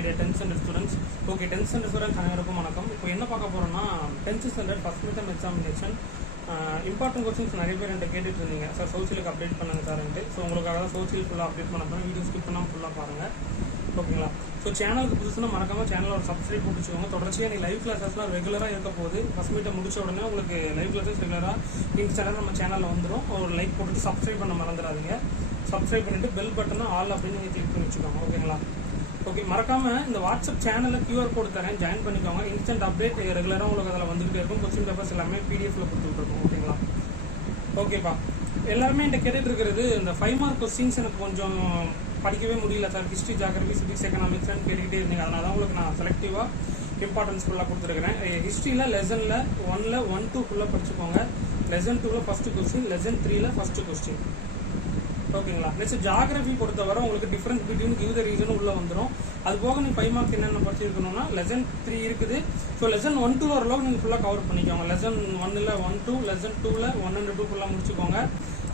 my dear 10th standard students. Okay, 10th standard students அனைவருக்கும் வணக்கம். இப்போ என்ன பார்க்க போறோம்னா 10th standard first midterm examination important questions நிறைய பேர் என்கிட்ட கேட்டுட்டு இருந்தீங்க சார் சோசியலுக்கு அப்டேட் பண்ணுங்க சார்ன்ட்டு. ஸோ உங்களுக்காக தான் சோசியல் ஃபுல்லாக அப்டேட் பண்ண போகிறேன். வீடியோ ஸ்கிப் பண்ணாமல் ஃபுல்லாக பாருங்கள், ஓகேங்களா? ஸோ சேனலுக்கு புதுசுனா மறக்காம சேனல் ஒரு சப்ஸ்கிரைப் போட்டுச்சுக்கோங்க. தொடர்ச்சியாக நீ லைவ் கிளாஸஸ்லாம் ரெகுலராக இருக்க போது. ஃபஸ்ட் மீட்டை முடிச்ச உடனே உங்களுக்கு லைவ் கிளாஸஸ் ரெகுலராக இந்த சேனல் நம்ம சேனலில் வந்துடும். ஒரு லைக் போட்டுட்டு சப்ஸ்கிரைப் பண்ண மறந்துடாதீங்க. சப்ஸ்கிரைப் பண்ணிட்டு பெல் பட்டனை ஆல் அப்படின்னு நீங்கள் கிளிக் பண்ணி வச்சுக்கோங்க, ஓகேங்களா? ஓகே, மறக்காம இந்த வாட்ஸ்அப் சேனலில் கியூஆர் கோடு தரேன், ஜாயின் பண்ணிக்கோங்க. இன்ஸ்டன்ட் அப்டேட் ரெகுலராக உங்களுக்கு அதில் வந்துகிட்டே இருக்கும். கொஸ்டின் பேப்பர்ஸ் எல்லாமே பிடிஎஃப்ல கொடுத்துட்டு இருக்கும், ஓகேங்களா? ஓகேப்பா, எல்லாருமே என்கிட்ட கேட்டுட்டு இருக்கிறது இந்த 5 மார்க் கொஸ்டின்ஸ் எனக்கு கொஞ்சம் படிக்கவே முடியல sir, history, geography, civics, economics கேட்டுக்கிட்டே இருந்தீங்க. அதனால தான் உங்களுக்கு நான் செலக்டிவாக இம்பார்ட்டன்ஸ் ஃபுல்லாக கொடுத்துருக்கிறேன். ஹிஸ்ட்ரியில் லெசனில் 1ல் 1 to ஃபுல்லாக படிச்சுக்கோங்க. லெசன் 2ல் ஃபர்ஸ்ட் கொஸ்டின், லெசன் 3ல் ஃபர்ஸ்ட் கொஸ்டின், ஓகேங்களா? நெக்ஸ்ட் ஜியாகிரபி பொறுத்தவரை உங்களுக்கு difference between give the reason உள்ள வந்துடும். அது போக நீங்கள் 5 மார்க் என்னென்ன படிச்சிருக்கணும்னா லெசன் 3 இருக்குது. ஸோ லெசன் 1 to வரளவுக்கு நீங்கள் ஃபுல்லாக கவர் பண்ணிக்கோங்க. லெசன் 1ல் 1 to, லெசன் 2ல் 1 and 2 ஃபுல்லாக முடிச்சுக்கோங்க.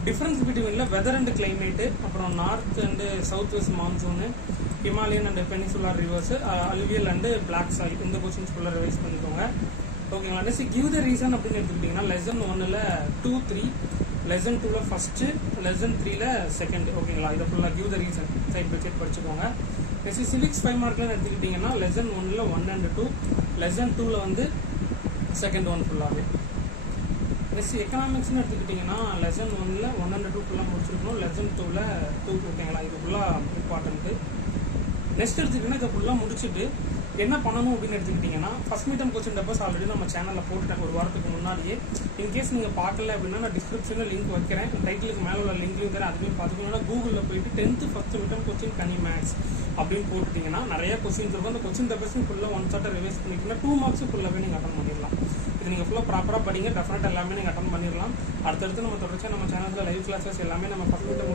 டிஃபரன்ஸ் பிட்வீனில் வெதர் அண்ட் கிளைமேட்டு, அப்புறம் north and south west monsoon, Himalayan and peninsular rivers, alluvial and black soil, இந்த கொஸ்டின்ஸ் ஃபுல்லாக ரிவைஸ் பண்ணிக்கோங்க, ஓகேங்களா? நெக்ஸ்ட் கிவ் த ரீசன் அப்படின்னு எடுத்துக்கிட்டிங்கன்னா லெசன் 1ல் 2, 3, லெசன் 2ல் ஃபஸ்ட்டு, லெசன் 3ல் செகண்ட், ஓகேங்களா? இதை ஃபுல்லாக give the reason side by side படிச்சுக்கோங்க. நெக்ஸ்ட் சிவிக்ஸ் 5 மார்க்லாம் எடுத்துக்கிட்டிங்கன்னா லெசன் 1ல் 1 and 2, லெசன் 2ல் வந்து செகண்ட் ஒன் ஃபுல்லாகவே. நெக்ஸ்ட் எக்கனாமிக்ஸ்னு எடுத்துக்கிட்டிங்கன்னா லெசன் 1ல் 1 and 2 ஃபுல்லாக முடிச்சிருக்கணும், லெசன் 2ல் 2, ஓகேங்களா? இது ஃபுல்லாக இம்பார்ட்டன்ட்டு. நெக்ஸ்ட் எடுத்துக்கிட்டிங்கன்னா இதை ஃபுல்லாக முடிச்சுட்டு என்ன பண்ணணும் அப்படின்னு எடுத்துக்கிட்டிங்கன்னா first midterm question papers already நம்ம சேனலில் போட்டுட்டேன் ஒரு வாரத்துக்கு முன்னாடியே. இன்கேஸ் நீங்கள் பார்க்கல அப்படின்னா நான் டிஸ்கிரிப்ஷனில் லிங்க் வைக்கிறேன், டைட்டிலுக்கு மேலே உள்ள லிங்க்லையும் தரேன், அதுலேயும் பார்த்துக்கோங்கன்னா கூகுளில் போயிட்டு 10th ஃபர்ஸ்ட் மீட்டம் கொஸ்டின் கனி மேக்ஸ் அப்படின்னு போட்டுட்டிங்கன்னா நிறைய கொஸ்டின்ஸ் இருக்கும். அந்த கொஸ்டின் பேப்பர்ஸும் ஃபுல்லாக ஒன் ஷாட்டை ரிவைஸ் பண்ணிட்டீங்கன்னா 2 மார்க்ஸ் ஃபுல்லாகவே நீங்கள் அட்டன் பண்ணிடலாம். இது நீங்கள் ஃபுல்லாக ப்ராப்பராக படிங்க, டெஃபினட்டாக எல்லாமே நீங்கள் அட்டன் பண்ணிடலாம். அடுத்தடுத்து நம்ம தொடர்ச்சியாக நம்ம சேனலில் லைவ் கிளாஸஸ் எல்லாமே நம்ம ஃபர்ஸ்ட் மீட்டம்